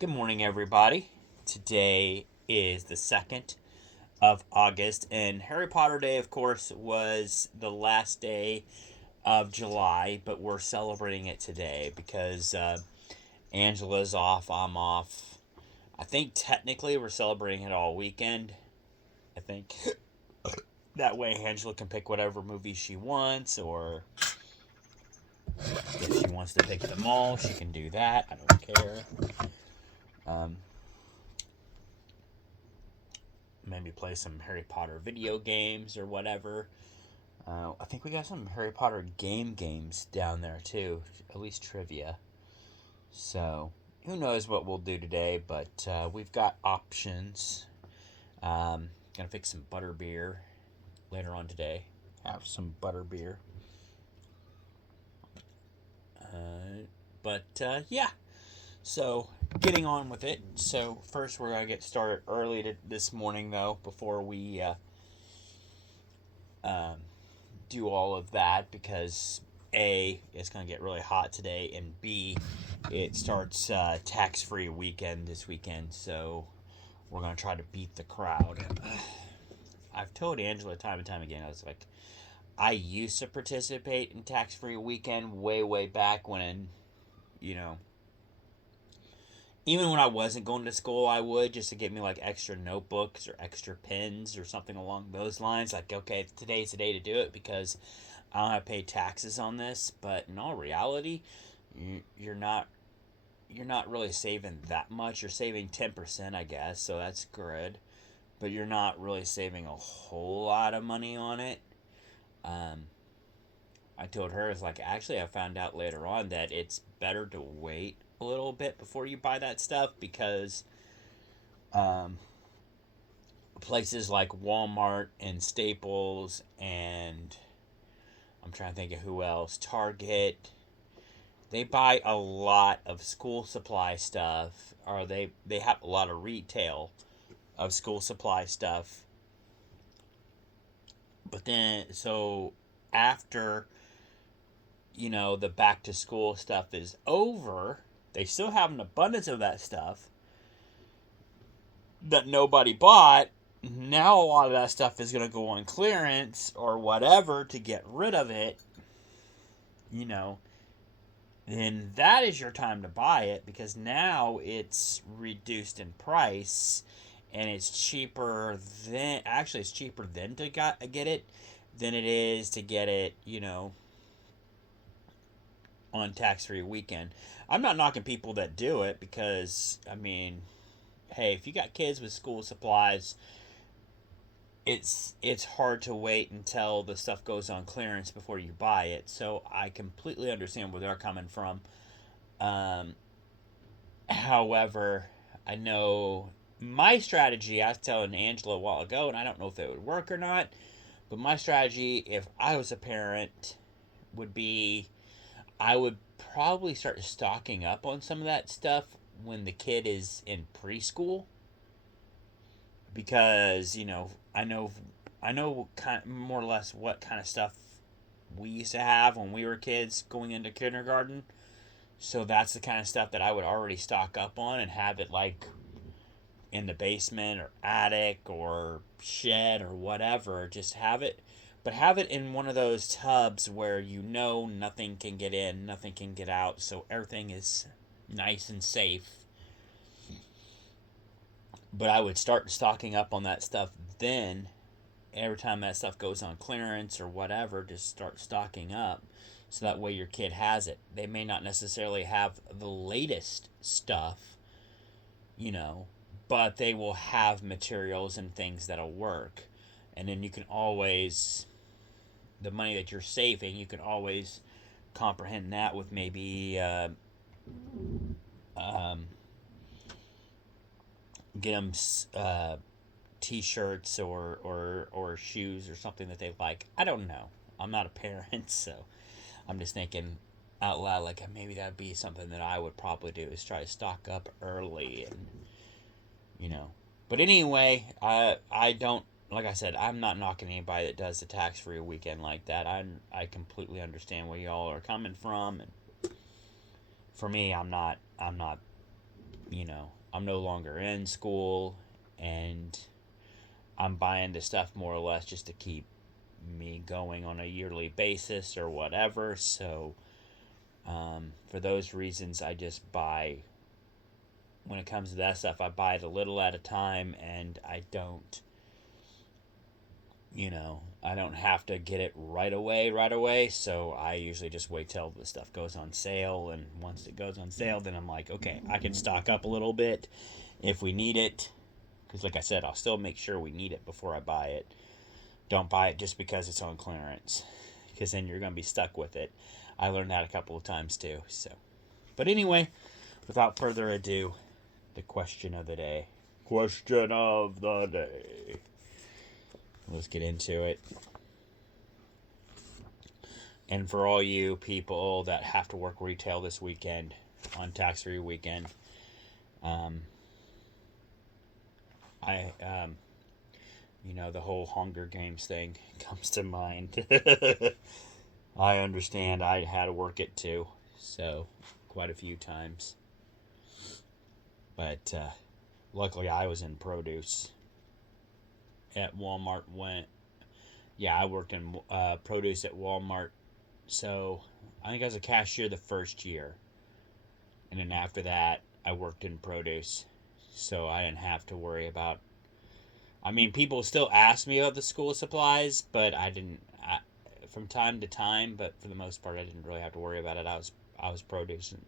Good morning, everybody. Today is the 2nd of August, and Harry Potter Day, of course, was the last day of July, but we're celebrating it today because Angela's off, I'm off. I think technically we're celebrating it all weekend. I think that way Angela can pick whatever movie she wants, or if she wants to pick them all, she can do that. I don't care. Um, Maybe play some Harry Potter video games or whatever. I think we got some Harry Potter games down there too, at least trivia. So who knows what we'll do today, but we've got options. Gonna fix some butter beer later on today. Have some butter beer. Yeah, so getting on with it. So first we're gonna get started early this morning though, before we um, do all of that because A, it's going to get really hot today, and B, it starts tax free weekend this weekend, so we're going to try to beat the crowd. I've told Angela time and time again, I was like, I used to participate in tax free weekend way back when, you know, even when I wasn't going to school, I would just to get me like extra notebooks or extra pens or something along those lines. Like, okay, today's the day to do it because I don't have to pay taxes on this. But in all reality, you're not really saving that much. You're saving 10%, I guess, so that's good. But you're not really saving a whole lot of money on it. Um, I told her, it's like, actually, I found out later on that it's better to wait a little bit before you buy that stuff because um, places like Walmart and Staples and I'm trying to think of who else, Target, they buy a lot of school supply stuff, or they have a lot of retail of school supply stuff. But then, so after the back to school stuff is over, they still have an abundance of that stuff that nobody bought. Now a lot of that stuff is going to go on clearance or whatever to get rid of it, you know, then that is your time to buy it because now it's reduced in price and it's cheaper than to get it than it is to get it, on tax-free weekend. I'm not knocking people that do it because I mean, hey, if you got kids with school supplies, it's hard to wait until the stuff goes on clearance before you buy it. So I completely understand where they're coming from. Um, However, I know my strategy, I was telling Angela a while ago, and I don't know if it would work or not, but my strategy, if I was a parent, would be I would probably start stocking up on some of that stuff when the kid is in preschool because, I know kind of, more or less what kind of stuff we used to have when we were kids going into kindergarten. So that's the kind of stuff that I would already stock up on and have it like in the basement or attic or shed or whatever. Just have it, but have it in one of those tubs where nothing can get in, nothing can get out, so everything is nice and safe. But I would start stocking up on that stuff then. Every time that stuff goes on clearance or whatever, just start stocking up so that way your kid has it. They may not necessarily have the latest stuff, you know, but they will have materials and things that'll work. And then you can always, the money that you're saving, you can always comprehend that with maybe um, get them t-shirts or shoes or something that they like. I don't know. I'm not a parent, so I'm just thinking out loud like maybe that'd be something that I would probably do is try to stock up early and you know. But anyway, I don't like I said I'm not knocking anybody that does the tax free weekend like that. I completely understand where y'all are coming from, and for me, I'm not I'm no longer in school, and I'm buying the stuff more or less just to keep me going on a yearly basis or whatever. So, for those reasons, I just buy, when it comes to that stuff, I buy it a little at a time, and I don't have to get it right away. So I usually just wait till the stuff goes on sale. And once it goes on sale, then I'm like, okay, I can stock up a little bit if we need it. Because, like I said, I'll still make sure we need it before I buy it. Don't buy it just because it's on clearance, because then you're going to be stuck with it. I learned that a couple of times too. So, but anyway, without further ado, the question of the day. Question of the day. Let's get into it. And for all you people that have to work retail this weekend, on tax-free weekend, the whole Hunger Games thing comes to mind. I understand. I had to work it too, so quite a few times. But luckily, I was in produce at Walmart. I worked in produce at Walmart. So I think I was a cashier the first year, and then after that, I worked in produce. So I didn't have to worry about. I mean, people still ask me about the school supplies, but I didn't. From time to time, but for the most part, I didn't really have to worry about it. I was produce, and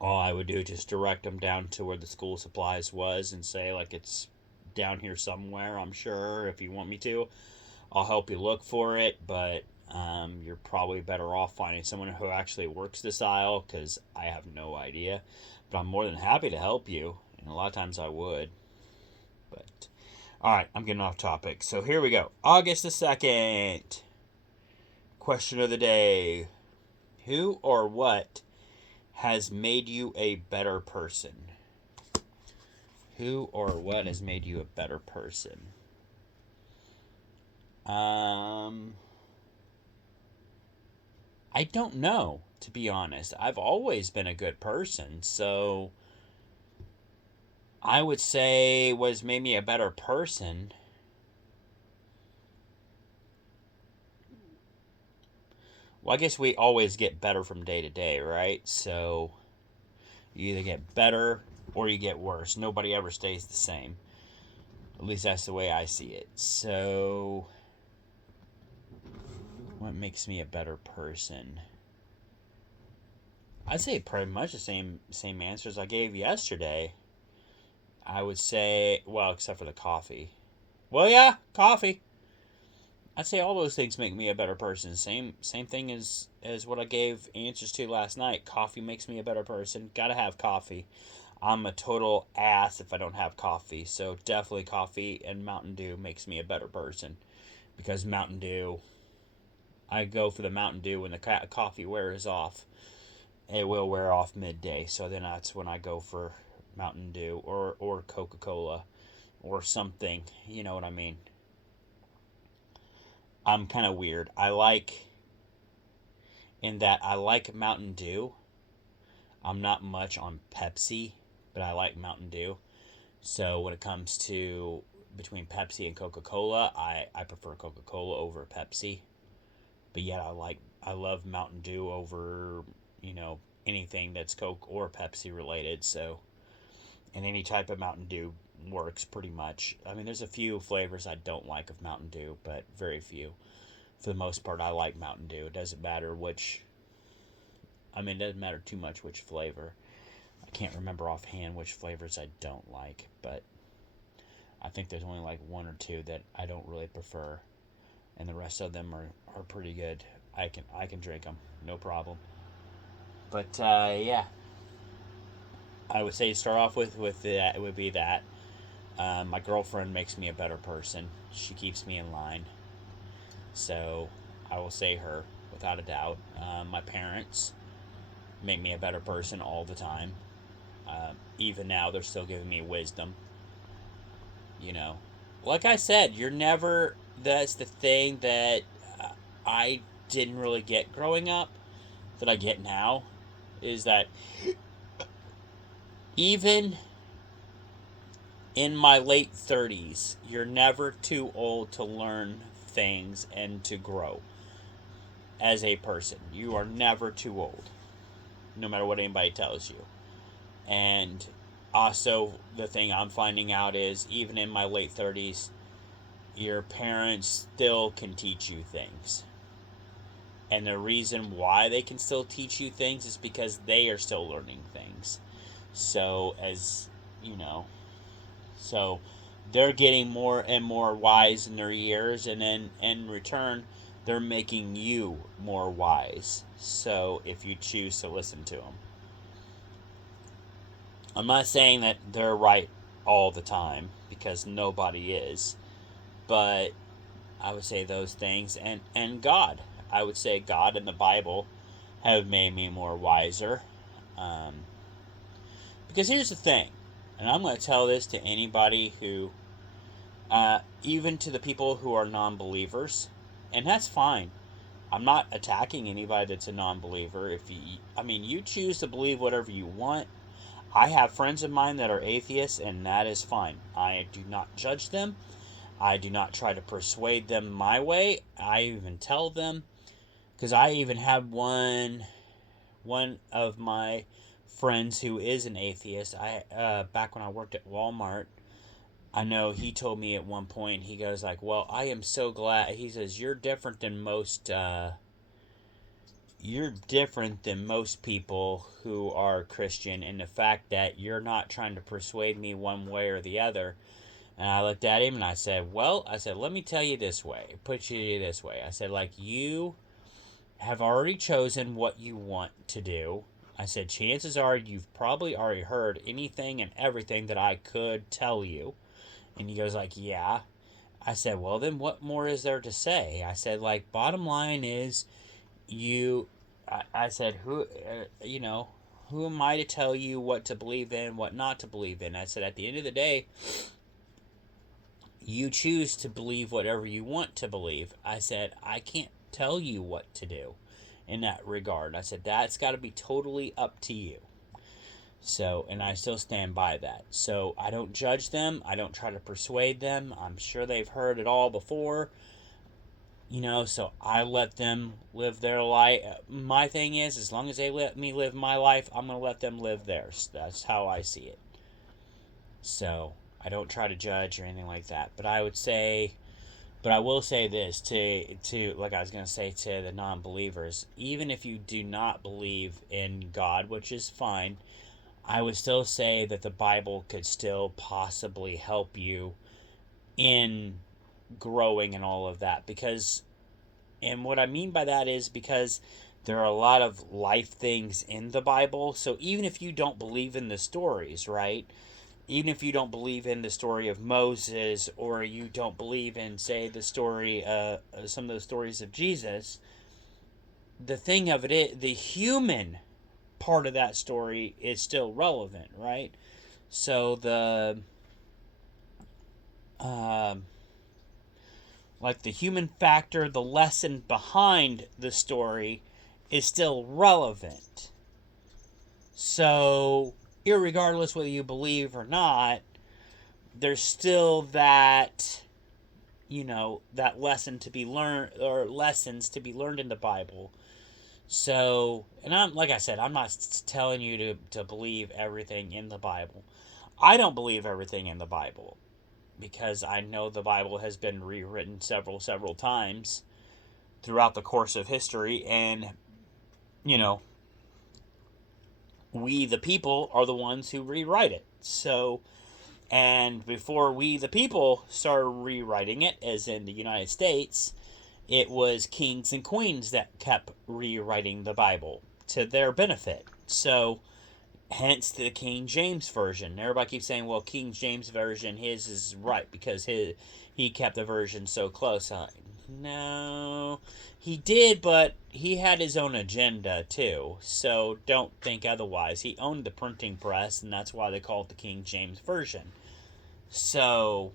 all I would do is just direct them down to where the school supplies was and say, like, it's down here somewhere. I'm sure if you want me to, I'll help you look for it, but you're probably better off finding someone who actually works this aisle, because I have no idea. But I'm more than happy to help you, and a lot of times I would. But all right, I'm getting off topic. So here we go. August the 2nd. Question of the day. Who or what has made you a better person? Who or what has made you a better person? I don't know, to be honest. I've always been a good person, so I would say was made me a better person. Well, I guess we always get better from day to day, right? So you either get better or you get worse. Nobody ever stays the same. At least that's the way I see it. So what makes me a better person? I'd say pretty much the same answers I gave yesterday. I would say, well, except for the coffee. Well, yeah, coffee. I'd say all those things make me a better person. Same thing as what I gave answers to last night. Coffee makes me a better person. Gotta have coffee. I'm a total ass if I don't have coffee. So definitely coffee and Mountain Dew makes me a better person. Because Mountain Dew, I go for the Mountain Dew when the coffee wears off. It will wear off midday. So then that's when I go for Mountain Dew or Coca-Cola or something. You know what I mean? I'm kind of weird. In that I like Mountain Dew. I'm not much on Pepsi, but I like Mountain Dew. So when it comes to between Pepsi and Coca-Cola, I prefer Coca-Cola over Pepsi. But yet I love Mountain Dew over, anything that's Coke or Pepsi related. So, and any type of Mountain Dew works pretty much. I mean, there's a few flavors I don't like of Mountain Dew, but very few. For the most part, I like Mountain Dew. It doesn't matter it doesn't matter too much which flavor. I can't remember offhand which flavors I don't like, but I think there's only like one or two that I don't really prefer, and the rest of them are pretty good. I can drink them, no problem. But yeah, I would say start off with that. It would be that my girlfriend makes me a better person. She keeps me in line, so I will say her without a doubt. My parents make me a better person all the time. Even now, they're still giving me wisdom. You know, like I said, you're never. That's the thing that I didn't really get growing up that I get now is that Even in my late 30s, you're never too old to learn things and to grow as a person. You are never too old, no matter what anybody tells you. And also, the thing I'm finding out is even in my late 30s, your parents still can teach you things. And the reason why they can still teach you things is because they are still learning things. So, as you know, so they're getting more and more wise in their years, and then in return, they're making you more wise. So, if you choose to listen to them, I'm not saying that they're right all the time because nobody is, but I would say those things, and God. I would say God and the Bible have made me more wiser. Um, because here's the thing, and I'm going to tell this to anybody who, even to the people who are non believers, and that's fine. I'm not attacking anybody that's a non believer. If you, I mean, you choose to believe whatever you want. I have friends of mine that are atheists, and that is fine. I do not judge them. I do not try to persuade them my way. I even tell them, because I even have one of my friends who is an atheist. I back when I worked at Walmart, I know he told me at one point, he goes like, "Well, I am so glad." He says, "You're different than most. You're different than most people who are Christian in the fact that you're not trying to persuade me one way or the other." And I looked at him and I said, "Well, I said, let me tell you this way. Put you this way. I said, like, you have already chosen what you want to do." I said, "Chances are you've probably already heard anything and everything that I could tell you." And he goes like, "Yeah." I said, "Well, then what more is there to say?" I said, like, bottom line is you, I said, who am I to tell you what to believe in, what not to believe in? I said, at the end of the day, you choose to believe whatever you want to believe. I said, I can't tell you what to do in that regard. I said, that's got to be totally up to you. So, and I still stand by that. So, I don't judge them. I don't try to persuade them. I'm sure they've heard it all before, so I let them live their life. My thing is, as long as they let me live my life, I'm going to let them live theirs. That's how I see it. So, I don't try to judge or anything like that. But I will say this to like I was gonna say to the non-believers, even if you do not believe in God, which is fine, I would still say that the Bible could still possibly help you in growing and all of that. Because, and what I mean by that is because there are a lot of life things in the Bible. So even if you don't believe in the stories, right? Even if you don't believe in the story of Moses, or you don't believe in, say, the story, some of the stories of Jesus, the thing of it is, the human part of that story is still relevant, right? So um, like the human factor, the lesson behind the story is still relevant. So, irregardless whether you believe or not, there's still that lesson to be learned, or lessons to be learned in the Bible. So, and I'm like I said, I'm not telling you to believe everything in the Bible. I don't believe everything in the Bible because I know the Bible has been rewritten several times throughout the course of history, and you know, we the people are the ones who rewrite it. So, and before we the people started rewriting it, as in the United States, it was kings and queens that kept rewriting the Bible to their benefit. So, hence the King James version. Everybody keeps saying, "Well, King James version, his is right because he kept the version so close." No, he did, but he had his own agenda too. So don't think otherwise. He owned the printing press, and that's why they call it the King James version. So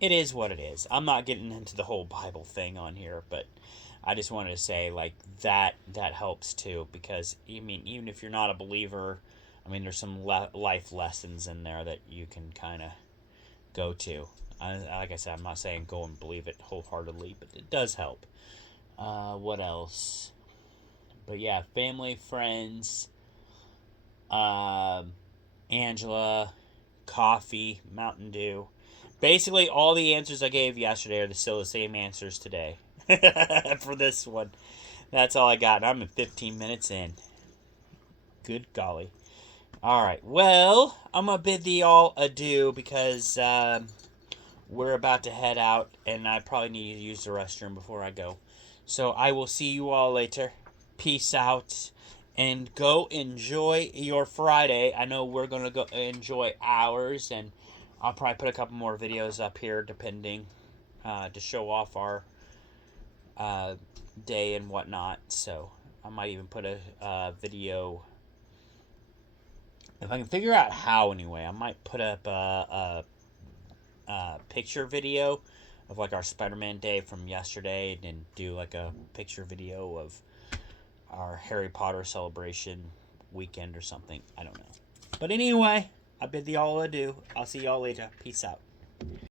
it is what it is. I'm not getting into the whole Bible thing on here, but I just wanted to say like that helps too, because I mean, even if you're not a believer, I mean, there's some life lessons in there that you can kind of go to. Like I said, I'm not saying go and believe it wholeheartedly, but it does help. What else? But yeah, family, friends, um, Angela, coffee, Mountain Dew. Basically, all the answers I gave yesterday are still the same answers today for this one. That's all I got. And I'm 15 minutes in. Good golly. All right. Well, I'm going to bid thee all adieu because we're about to head out and I probably need to use the restroom before I go. So I will see you all later. Peace out. And go enjoy your Friday. I know we're going to go enjoy ours. And I'll probably put a couple more videos up here depending to show off our day and whatnot. So I might even put a video. If I can figure out how anyway, I might put up a picture video of like our Spider-Man day from yesterday and do like a picture video of our Harry Potter celebration weekend or something. I don't know. But anyway, I bid thee all adieu. I'll see y'all later. Peace out.